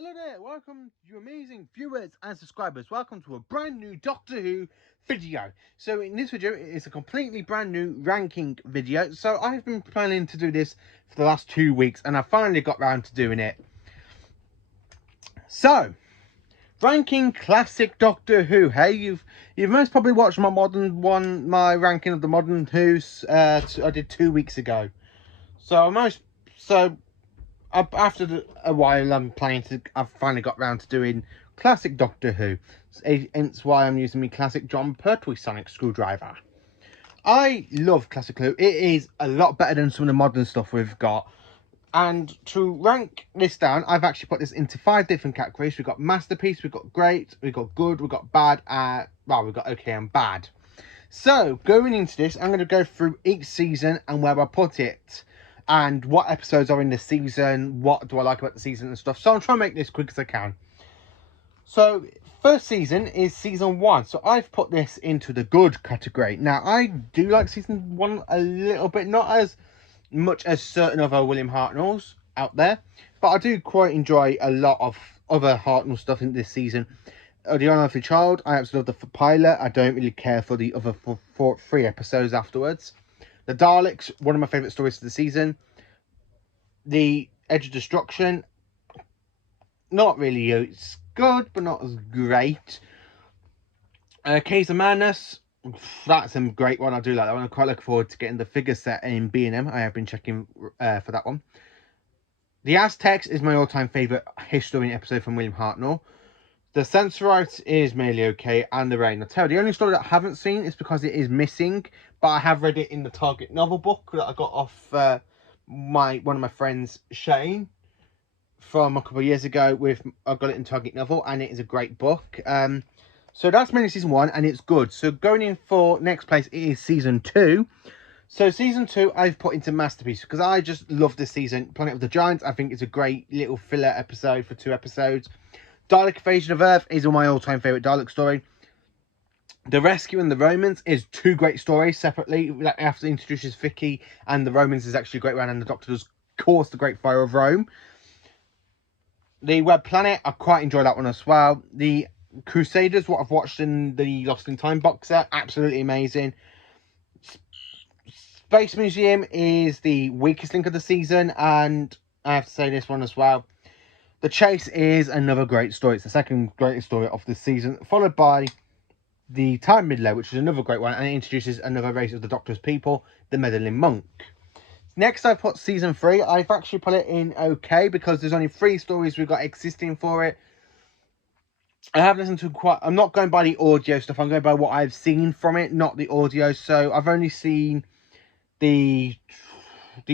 Hello there, welcome you amazing viewers and subscribers. Welcome to a brand new Doctor Who video. So in this video, it is a completely brand new ranking video. So I've been planning to do this for the last 2 weeks and I finally got round to doing it. So, ranking classic Doctor Who. Hey, you've most probably watched my modern one, my ranking of the modern Who's I did 2 weeks ago. After a while, I've finally got round to doing classic Doctor Who. Hence why I'm using my classic John Pertwee sonic screwdriver. I love classic Who. It is a lot better than some of the modern stuff we've got. And to rank this down, I've actually put this into 5 different categories. We've got masterpiece, we've got great, we've got good, we've got bad, we've got okay and bad. So, going into this, I'm going to go through each season and where I put it. And what episodes are in the season, what do I like about the season and stuff. So I'm trying to make this quick as I can. So, first season is season 1. So I've put this into the good category. Now, I do like season 1 a little bit. Not as much as certain other William Hartnells out there. But I do quite enjoy a lot of other Hartnell stuff in this season. The Unearthly Child, I absolutely love the pilot. I don't really care for the other 3 episodes afterwards. The Daleks, one of my favourite stories of the season. The Edge of Destruction, not really, it's good, but not as great. Case of Madness, that's a great one. I do like that one. I'm quite looking forward to getting the figure set in B&M. I have been checking for that one. The Aztecs is my all-time favourite historian episode from William Hartnell. The Sensorites is mainly okay, and The Rain. I'll tell you, the only story that I haven't seen is because it is missing, but I have read it in the Target novel book that I got off one of my friends, Shane, from a couple of years ago. I got it in Target novel, and it is a great book. So that's mainly season 1, and it's good. So going in for next place is season 2. So season 2 I've put into masterpiece because I just love this season. Planet of the Giants, I think it's a great little filler episode for 2 episodes. Dalek Invasion of Earth is my all-time favourite Dalek story. The Rescue and the Romans is 2 great stories separately. After it introduces Vicky, and the Romans is actually a great one, and the Doctor does course the Great Fire of Rome. The Web Planet, I quite enjoy that one as well. The Crusaders, what I've watched in the Lost in Time box set, absolutely amazing. Space Museum is the weakest link of the season, and I have to say this one as well. The Chase is another great story. It's the second greatest story of the season, followed by The Time Midler, which is another great one, and it introduces another race of the Doctor's people, the Medellin Monk. Next, I've put season 3. I've actually put it in okay because there's only 3 stories we've got existing for it. I have listened to I'm not going by the audio stuff, I'm going by what I've seen from it, not the audio. So I've only seen the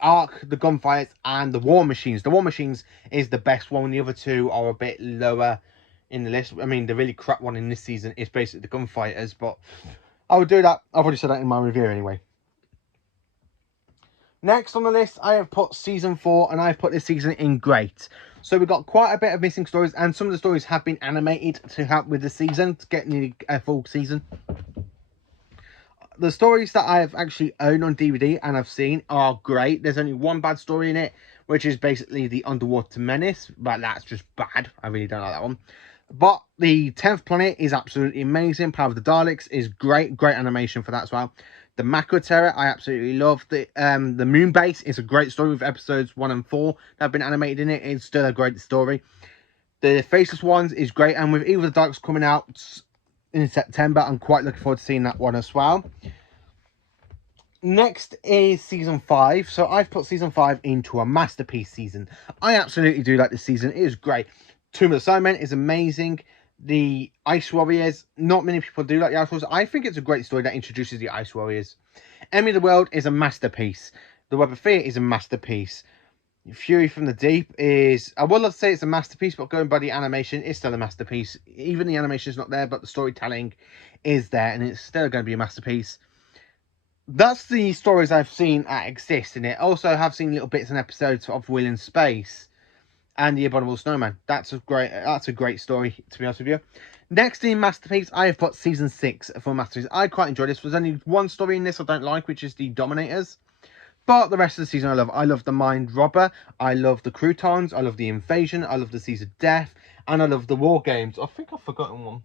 Ark, the Gunfighters, and the War Machines. The War Machines is the best one. The other 2 are a bit lower in the list. I mean, the really crap one in this season is basically the Gunfighters, but I would do that. I've already said that in my review anyway. Next on the list, I have put season 4, and I've put this season in great. So we've got quite a bit of missing stories, and some of the stories have been animated to help with the season, to get nearly a full season. The stories that I've actually owned on DVD and I've seen are great. There's only one bad story in it, which is basically the Underwater Menace, but that's just bad. I really don't like that one. But the 10th Planet is absolutely amazing. Power of the Daleks is great. Great animation for that as well. The Macro Terror, I absolutely love. The Moon Base is a great story with episodes 1 and 4 that have been animated in it. It's still a great story. The Faceless Ones is great. And with Evil of the Daleks coming out in September, I'm quite looking forward to seeing that one as well. Next is season 5. So I've put season 5 into a masterpiece season. I absolutely do like this season. It is great. Tomb of the Cybermen is amazing. The Ice Warriors, not many people do like the Ice Warriors. I think it's a great story that introduces the Ice Warriors. Enemy of the World is a masterpiece. The Web of Fear is a masterpiece. Fury from the Deep is, I would love to say it's a masterpiece, but going by the animation, it's still a masterpiece. Even the animation is not there, but the storytelling is there, and it's still going to be a masterpiece. That's the stories I've seen that exist in it. Also, I have seen little bits and episodes of Will in Space and The Abominable Snowman. That's a great story, to be honest with you. Next in Masterpiece, I have put season 6 for Masterpiece. I quite enjoy this. There's only one story in this I don't like, which is the Dominators. But the rest of the season I love. I love the Mind Robber, I love the Croutons, I love the Invasion, I love the Seas of Death, and I love the War Games. I think I've forgotten one.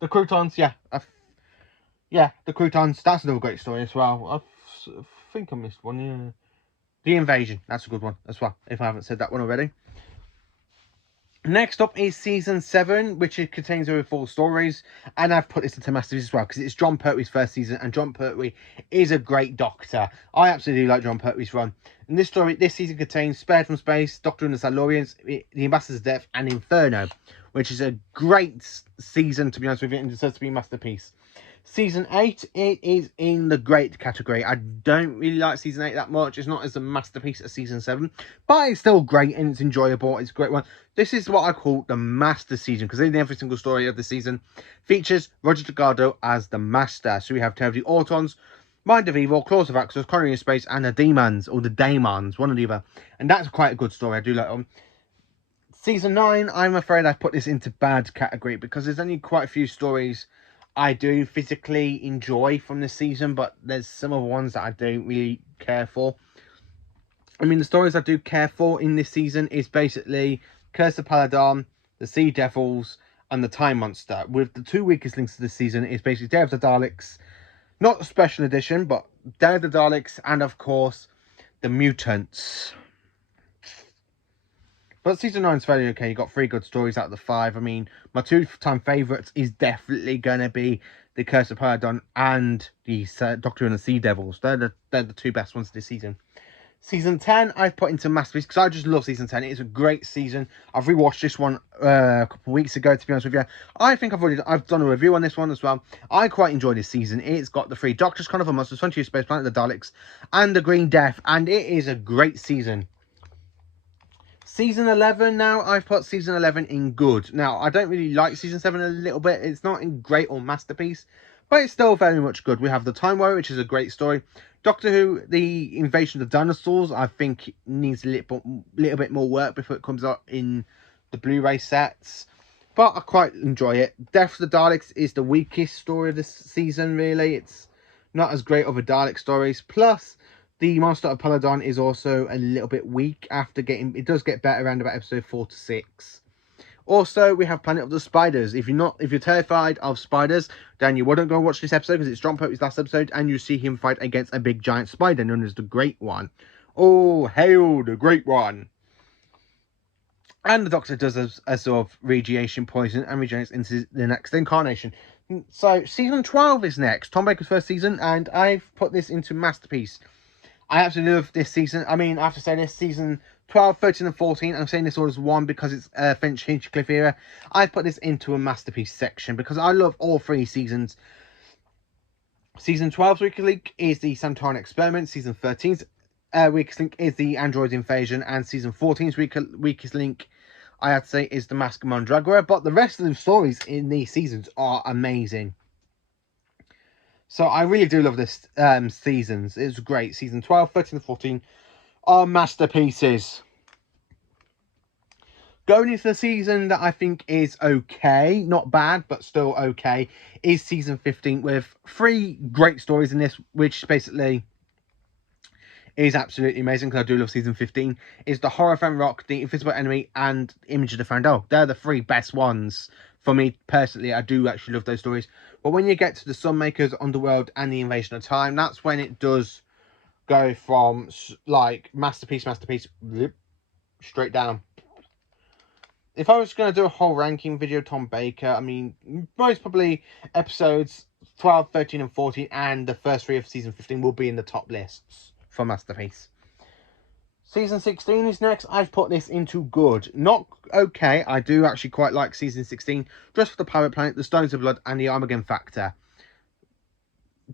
The Croutons, yeah. The Croutons, that's another great story as well. I think I missed one, yeah. The Invasion, that's a good one as well, if I haven't said that one already. Next up is Season 7, which contains over 4 stories, and I've put this into Masterpiece as well, because it's Jon Pertwee's first season, and Jon Pertwee is a great Doctor. I absolutely like Jon Pertwee's run. And this season contains Spared from Space, Doctor and the Silurians, The Ambassador's Death, and Inferno, which is a great season, to be honest with you, and deserves to be a masterpiece. Season 8, it is in the great category. I don't really like Season 8 that much. It's not as a masterpiece as Season 7, but it's still great and it's enjoyable. It's a great one. This is what I call the master season, because in every single story of the season features Roger Delgado as the master. So we have Terror of the Autons, Mind of Evil, Claws of Axos, Colony in Space, and the Demons, or the Daemons, one or the other. And that's quite a good story. I do like them. Season 9, I'm afraid I've put this into bad category, because there's only quite a few stories I do physically enjoy from this season, but there's some other ones that I don't really care for. I mean, the stories I do care for in this season is basically Curse of Paladon, the Sea Devils, and the Time Monster. With the 2 weakest links to this season is basically Day of the Daleks, not a special edition, but Day of the Daleks, and of course, the Mutants. But Season 9 is fairly okay. You got 3 good stories out of the 5. I mean, my 2-time favourites is definitely going to be The Curse of Paladon and the Doctor and the Sea Devils. They're the 2 best ones this season. Season 10, I've put into Masterpiece, because I just love Season 10. It is a great season. I've rewatched this one a couple of weeks ago, to be honest with you. I think I've done a review on this one as well. I quite enjoy this season. It's got the 3 Doctors, Carnival Monsters, Frontier Space Planet, the Daleks, and the Green Death. And it is a great season. Season 11 now, I've put Season 11 in good. Now, I don't really like Season 7 a little bit. It's not in great or masterpiece, but it's still very much good. We have The Time Warrior, which is a great story. Doctor Who, The Invasion of the Dinosaurs, I think needs a little bit more work before it comes out in the Blu-ray sets. But I quite enjoy it. Death of the Daleks is the weakest story of this season, really. It's not as great of a Dalek stories. Plus, the Monster of Paladon is also a little bit weak after getting... It does get better around about episode 4 to 6. Also, we have Planet of the Spiders. If you're terrified of spiders, then you wouldn't go watch this episode, because it's Jon Pertwee's last episode, and you see him fight against a big giant spider known as the Great One. Oh, hail the Great One! And the Doctor does a sort of radiation poison and regenerates into the next incarnation. So, Season 12 is next. Tom Baker's first season, and I've put this into Masterpiece. I absolutely love this season. I mean, I have to say this, Season 12, 13 and 14, I'm saying this all as one because it's Finch Hinchcliffe era. I've put this into a Masterpiece section because I love all 3 seasons. Season 12's weakest link is the Santoran Experiment. Season 13's weakest link is the Android Invasion. And Season 14's weakest link, I have to say, is the Mask of Mandragora. But the rest of the stories in these seasons are amazing. So I really do love this seasons. It's great. Season 12, 13 and 14 are masterpieces. Going into the season that I think is okay, not bad, but still okay, is Season 15 with 3 great stories in this, which basically is absolutely amazing, because I do love Season 15, is The Horror Fan Rock, The Invisible Enemy, and Image of the Fandel. They're the 3 best ones. For me, personally, I do actually love those stories. But when you get to the Sunmakers, Underworld, and the Invasion of Time, that's when it does go from, like, masterpiece, straight down. If I was going to do a whole ranking video, Tom Baker, I mean, most probably episodes 12, 13, and 14, and the first 3 of Season 15 will be in the top lists for Masterpiece. Season 16 is next. I've put this into good. Not okay. I do actually quite like Season 16. Just for the Pirate Planet, the Stones of Blood, and the Armageddon Factor.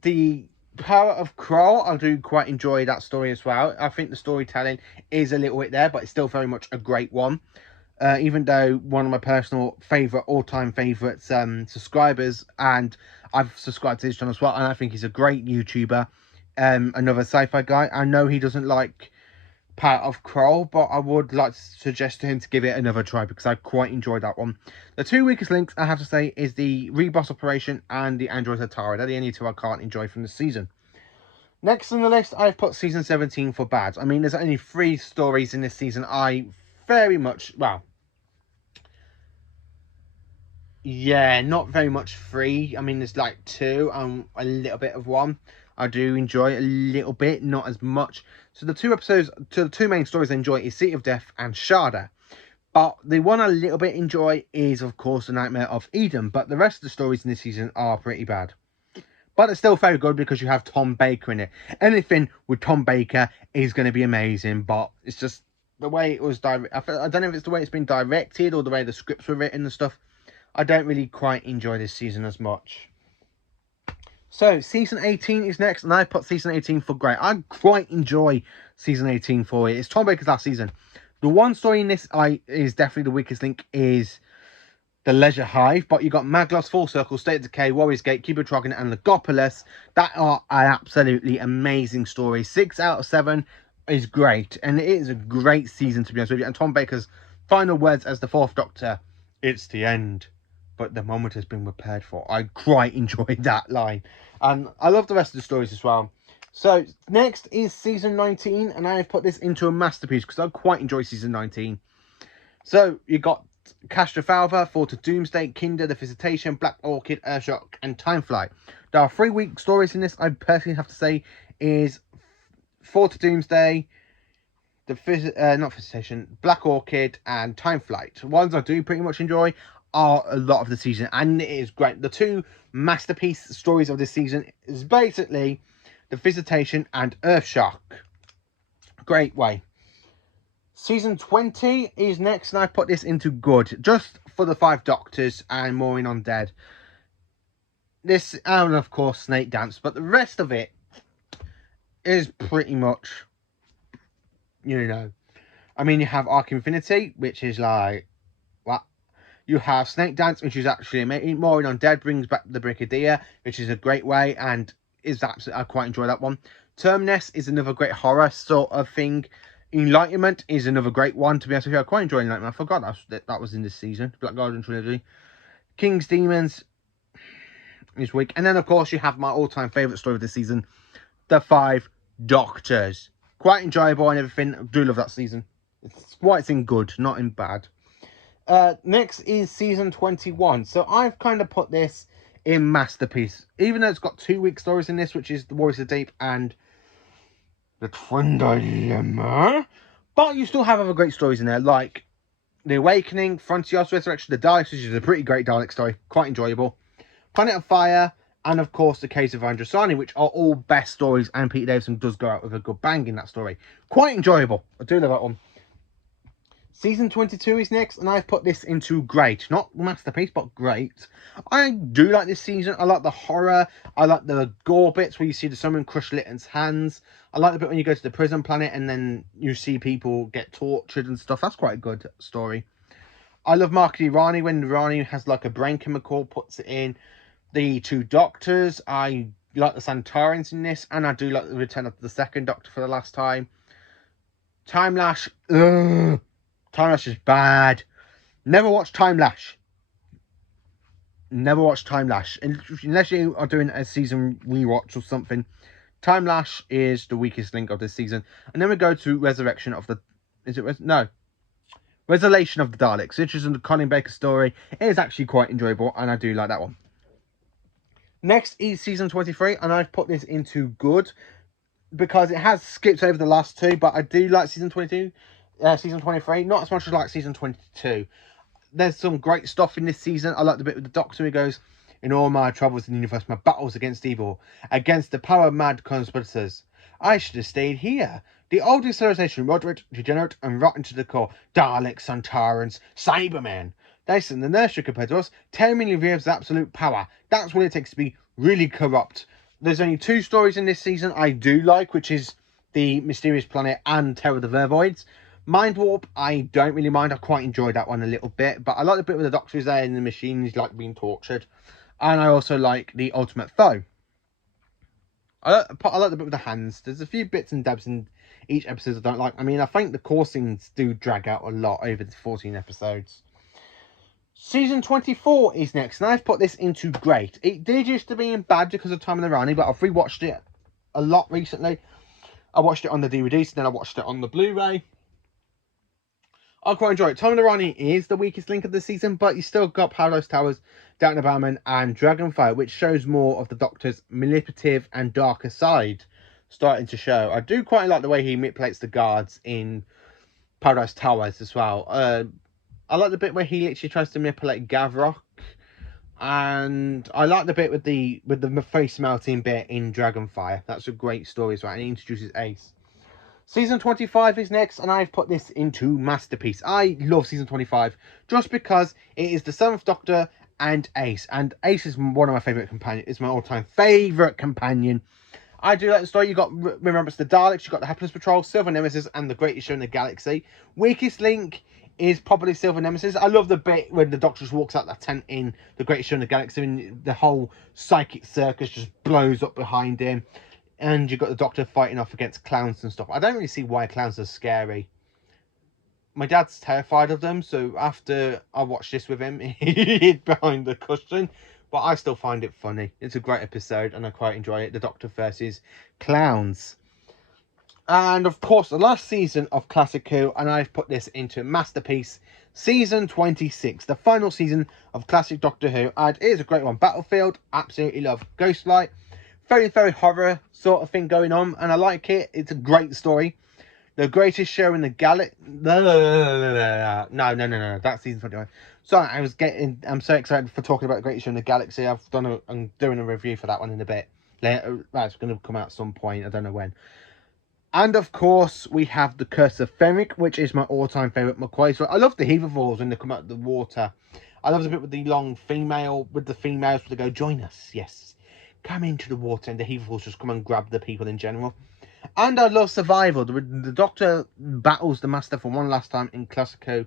The Power of Kroll, I do quite enjoy that story as well. I think the storytelling is a little bit there, but it's still very much a great one. Even though one of my personal all-time favourites subscribers, and I've subscribed to his channel as well, and I think he's a great YouTuber. Another sci-fi guy. I know he doesn't like Power of Kroll, but I would like to suggest to him to give it another try, because I quite enjoyed that one. The 2 weakest links, I have to say, is the Reboss Operation and the Android Atara. They're the only 2 I can't enjoy from this season. Next on the list, I've put season 17 for bad. I mean, there's only 3 stories in this season I very much, well, yeah, not very much 3. I mean, there's like 2 and a little bit of 1. I do enjoy a little bit, not as much. So the 2 episodes, to the 2 main stories I enjoy is City of Death and Sharda. But the one I little bit enjoy is, of course, The Nightmare of Eden. But the rest of the stories in this season are pretty bad. But it's still very good because you have Tom Baker in it. Anything with Tom Baker is going to be amazing. But it's just the way it was I don't know if it's the way it's been directed or the way the scripts were written and stuff. I don't really quite enjoy this season as much. So, season 18 is next, and I put season 18 for great. I quite enjoy season 18 for it. It's Tom Baker's last season. The one story in this is definitely the weakest link is the Leisure Hive, but you got Maglos, Full Circle, State of Decay, Warriors Gate, Keeper Trogon, and Legopolis. That are an absolutely amazing story. 6 out of 7 is great, and it is a great season, to be honest with you. And Tom Baker's final words as the 4th Doctor, "It's the end, but the moment has been prepared for." I quite enjoyed that line. And I love the rest of the stories as well. So, next is season 19, and I have put this into a masterpiece because I quite enjoy season 19. So, you got Castrofalva, Fort of Doomsday, Kinder, The Visitation, Black Orchid, Earthshock, and Time Flight. There are 3 weak stories in this, I personally have to say, is Fort of Doomsday, not Visitation, Black Orchid, and Time Flight. Ones I do pretty much enjoy are a lot of the season, and it is great. The 2 masterpiece stories of this season is basically The Visitation and Earthshock. Great way. Season 20 is next, and I put this into good, just for the 5 Doctors and Maureen Undead. This, and of course, Snake Dance, but the rest of it is pretty much, you know. I mean, you have Arc Infinity, which is like, what? You have Snake Dance, which is actually amazing. Maureen Undead brings back the Brigadier, which is a great way, and is absolutely, I quite enjoy that one. Terminus is another great horror sort of thing. Enlightenment is another great one, to be honest with you. I quite enjoy Enlightenment. I forgot that was in this season. Black Garden Trilogy. King's Demons is weak. And then, of course, you have my all-time favourite story of this season, The 5 Doctors. Quite enjoyable and everything. I do love that season. It's in good, not in bad. Next is season 21. So I've kind of put this in masterpiece. Even though it's got 2 weak stories in this, which is The Warriors of the Deep and The Twin Dilemma, but you still have other great stories in there, like The Awakening, Frontiers, Resurrection of the Daleks, which is a pretty great Dalek story, quite enjoyable. Planet of Fire, and of course The Case of Androsani, which are all best stories, and Peter Davison does go out with a good bang in that story. Quite enjoyable. I do love that one. Season 22 is next, and I've put this into great. Not masterpiece, but great. I do like this season. I like the horror. I like the gore bits where you see the summon crush Litton's hands. I like the bit when you go to the prison planet and then you see people get tortured and stuff. That's quite a good story. I love Marky Rani when Rani has like a brain chemical, puts it in. The 2 Doctors. I like the Santarans in this, and I do like the return of the 2nd Doctor for the last time. Time Lash. Ugh. Time Lash is bad. Never watch Time Lash. Never watch Time Lash. Unless you are doing a season rewatch or something. Time Lash is the weakest link of this season. And then we go to Resurrection of the... Resurrection of the Daleks, which is a Colin Baker story. It is actually quite enjoyable, and I do like that one. Next is season 23, and I've put this into good because it has skipped over the last 2, but I do like season 22. Season 23, not as much as like season 22. There's some great stuff in this season. I like the bit with the Doctor who goes, "In all my troubles in the universe, my battles against evil, against the power-mad conspirators, I should have stayed here. The oldest civilization, moderate, degenerate, and rotten to the core. Daleks, Santarans, Cybermen. They send the nursery compared to us. 10 million years of absolute power. That's what it takes to be really corrupt." There's only 2 stories in this season I do like, which is The Mysterious Planet and Terror of the Vervoids. Mind Warp, I don't really mind. I quite enjoyed that one a little bit. But I like the bit where the Doctor is there and the machine is like being tortured. And I also like The Ultimate Foe. I like the bit with the hands. There's a few bits and dabs in each episode I don't like. I mean, I think the core scenes do drag out a lot over the 14 episodes. Season 24 is next, and I've put this into great. It did used to be in bad because of Time of the Rani, but I've rewatched it a lot recently. I watched it on the DVDs, then I watched it on the Blu-ray. I quite enjoy it. Tom Arani is the weakest link of the season, but you still got Paradise Towers, Downton Abbey, and Dragonfire, which shows more of the Doctor's manipulative and darker side starting to show. I do quite like the way he manipulates the guards in Paradise Towers as well. I like the bit where he literally tries to manipulate Gavrok, and I like the bit with the face melting bit in Dragonfire. That's a great story as well, and he introduces Ace. Season 25 is next, and I've put this into Masterpiece. I love Season 25 just because it is the 7th Doctor and Ace. And Ace is one of my favourite companions. It's my all-time favourite companion. I do like the story. You got Remembrance of the Daleks, you got the Happiness Patrol, Silver Nemesis, and the Greatest Show in the Galaxy. Weakest link is probably Silver Nemesis. I love the bit when the Doctor just walks out that tent in the Greatest Show in the Galaxy, and the whole psychic circus just blows up behind him. And you've got the Doctor fighting off against clowns and stuff. I don't really see why clowns are scary. My dad's terrified of them, so after I watched this with him, he hid behind the cushion. But I still find it funny. It's a great episode, and I quite enjoy it. The Doctor versus clowns. And, of course, the last season of Classic Who, and I've put this into Masterpiece, Season 26, the final season of Classic Doctor Who. And it is a great one. Battlefield, absolutely love. Ghostlight, very, very horror sort of thing going on, and I like it. It's a great story. The Greatest Show in the Galaxy. No, that's season 21. Sorry, I'm so excited for talking about the Greatest Show in the Galaxy. I'm doing a review for that one in a bit. Later, it's going to come out at some point. I don't know when. And of course, we have The Curse of Fenric, which is my all-time favourite McCoy. So I love the Heaver Falls when they come out of the water. I love the bit with the long females where they go, join us, yes. Come into the water, and the Heaver Falls just come and grab the people in general. And I love Survival. The Doctor battles the Master for one last time in Classic Who.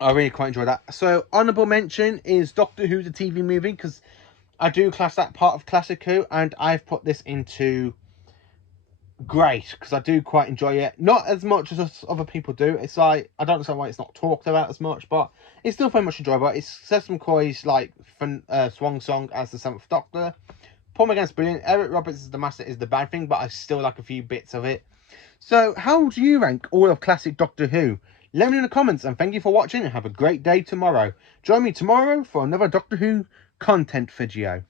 I really quite enjoy that. So, honourable mention is Doctor Who, the TV movie, because I do class that part of Classic Who, and I've put this into great, because I do quite enjoy it. Not as much as other people do. It's like, I don't understand why it's not talked about as much, but it's still very much enjoyable. It's Sesame McCoy's like swan song as the 7th Doctor. Paul McGann's brilliant. Eric Roberts as the Master is the bad thing, but I still like a few bits of it. So, how do you rank all of classic Doctor Who? Let me know in the comments, and thank you for watching, and have a great day tomorrow. Join me tomorrow for another Doctor Who content video.